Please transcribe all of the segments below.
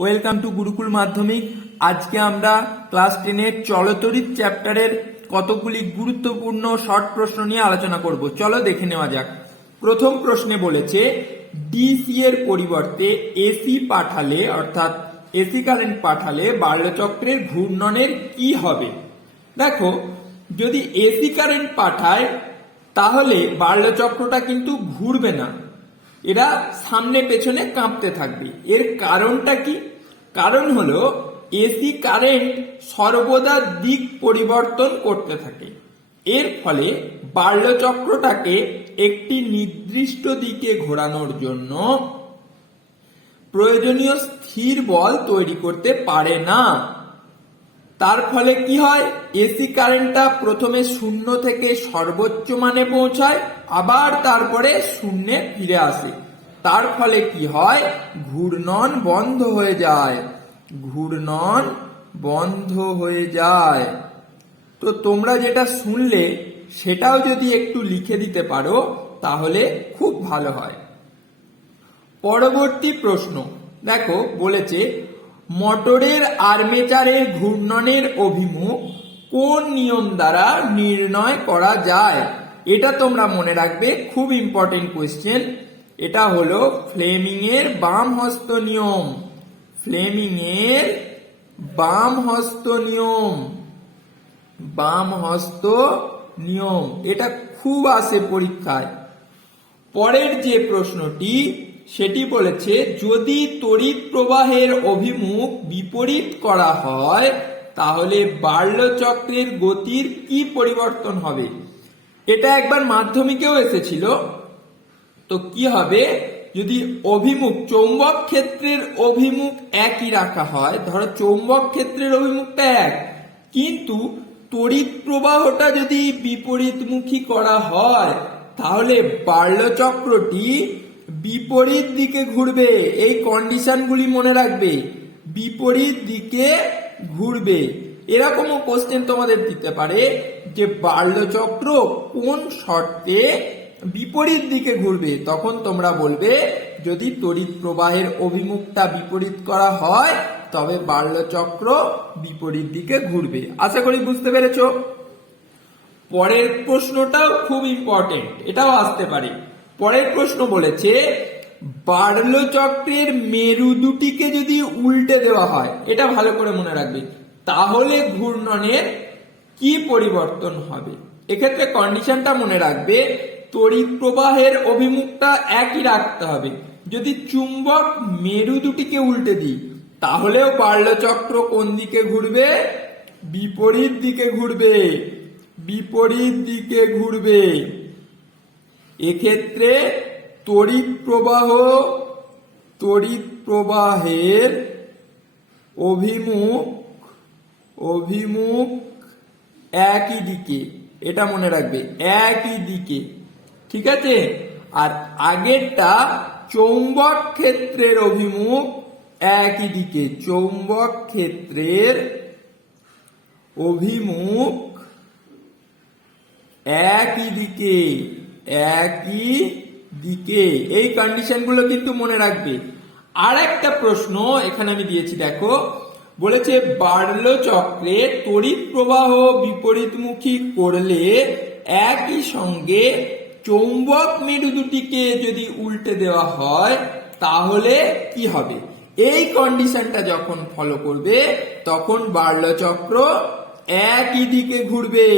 Welcome to Gurukul মাধ্যমিক। আজকে আমরা ক্লাস টেনের চলতরিত চ্যাপ্টারের কতগুলি গুরুত্বপূর্ণ শর্ট প্রশ্ন নিয়ে আলোচনা করব। চলো দেখে নেওয়া যাক। প্রথম প্রশ্নে বলেছে ডিসি এর পরিবর্তে এসি পাঠালে, অর্থাৎ এসি কারেন্ট পাঠালে বাল্যচক্রের ঘূর্ণনের কি হবে? দেখো, যদি এসি কারেন্ট পাঠায়, তাহলে বাল্যচক্রটা কিন্তু ঘুরবে না। এরা সামনে পেছনে কাঁপতে থাকবে। এর কারণটা কি? কারণ হলো এসি কারেন্ট সর্বদা দিক পরিবর্তন করতে থাকে। এর ফলে বাল্যচক্রটাকে একটি নির্দিষ্ট দিকে ঘোরানোর জন্য প্রয়োজনীয় স্থির বল তৈরি করতে পারে না। তার ফলে কি হয়? এসি কারেন্টটা প্রথমে শূন্য থেকে সর্বোচ্চ মানে পৌঁছায়, আবার তারপরে শূন্যে ফিরে আসে। তার ফলে কি হয়? ঘূর্ণন বন্ধ হয়ে যায়। ঘূর্ণন বন্ধ হয়ে যায়। তো তোমরা যেটা শুনলে, সেটাও যদি একটু লিখে দিতে পারো, তাহলে খুব ভালো হয়। পরবর্তী প্রশ্ন। দেখো, বলেছে, মোটরের আর্মেচারের ঘূর্ণনের অভিমুখ কোন নিয়ম দ্বারা নির্ণয় করা যায়? এটা তোমরা মনে রাখবে, খুব ইম্পর্টেন্ট কোয়েশ্চেন এটা হলো ফ্লেমিং এর বাম হস্ত নিয়ম। ফ্লেমিং এর বাম হস্ত নিয়ম। বাম হস্ত নিয়ম। এটা খুব আসে পরীক্ষায়। পরের যে প্রশ্নটি, সেটি বলেছে, যদি তড়িৎ প্রবাহের অভিমুখ বিপরীত করা হয়, তাহলে বাল্যচক্রের গতির কি পরিবর্তন হবে? এটা একবার মাধ্যমিকেও এসেছিল। তো কি হবে? যদি অভিমুখ চৌম্বক ক্ষেত্রের অভিমুখ একই রাখা হয়, ধরো চৌম্বক ক্ষেত্রের অভিমুখটা এক, কিন্তু তড়িৎ প্রবাহটা যদি বিপরীতমুখী করা হয়, তাহলে বাল্য চক্রটি বিপরীত দিকে ঘুরবে। এই কন্ডিশনগুলি মনে রাখবে। বিপরীত দিকে ঘুরবে। এরকমও কোশ্চেন তোমাদের দিতে পারে যে বাল্য চক্র কোন শর্তে বিপরীত দিকে ঘুরবে, তখন তোমরা বলবে, যদি তড়িৎ প্রবাহের অভিমুখটা বিপরীত করা হয়, তবে বাল্যচক্র বিপরীত দিকে ঘুরবে। আশা করি বুঝতে পেরেছ? পরের প্রশ্নটাও খুব ইম্পর্টেন্ট এটাও আসতে পারে। পরের প্রশ্ন বলেছে, বার্লচক্রের মেরু দুটিকে যদি উল্টে দেওয়া হয়, এটা ভালো করে মনে রাখবে, তাহলে ঘূর্ণনের কি পরিবর্তন হবে? এক্ষেত্রে কন্ডিশনটা মনে রাখবে তড়িৎ প্রবাহের অভিমুখটা একই রাখতে হবে। যদি চুম্বক মেরু দুটিকে উল্টে দিই, তাহলেও বার্লচক্র কোন দিকে ঘুরবে? বিপরীত দিকে ঘুরবে। বিপরীত দিকে ঘুরবে। এক্ষেত্রে তড়িৎ প্রবাহ, তড়িৎ প্রবাহের অভিমুখ অভিমুখ একই দিকে। এটা মনে রাখবে, একই দিকে। ঠিক আছে? আর আগেরটা চৌম্বক ক্ষেত্রের অভিমুখ একই দিকে। চৌম্বক ক্ষেত্রের অভিমুখ একই দিকে একই দিকে। এই কন্ডিশনগুলো কিন্তু মনে রাখবে। আর একটা প্রশ্ন এখানে আমি দিয়েছি, দেখো। বলেছে বার্ল চক্রে তড়িৎ প্রবাহ বিপরীতমুখী করলে একই সঙ্গে চৌম্বক মেরু দুটিকে যদি উল্টে দেওয়া হয়, তাহলে কি হবে? এই কন্ডিশনটা যখন ফলো করবে, তখন বার্ল চক্র একই দিকে ঘুরবে,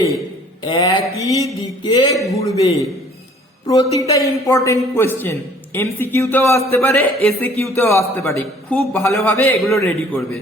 একই দিকে ঘুরবে। প্রতিটা ইম্পর্টেন্ট কোয়েশ্চেন এমসিকিউতেও আসতে পারে এসে কিউতেও আসতে পারে। খুব ভালোভাবে এগুলো রেডি করবে।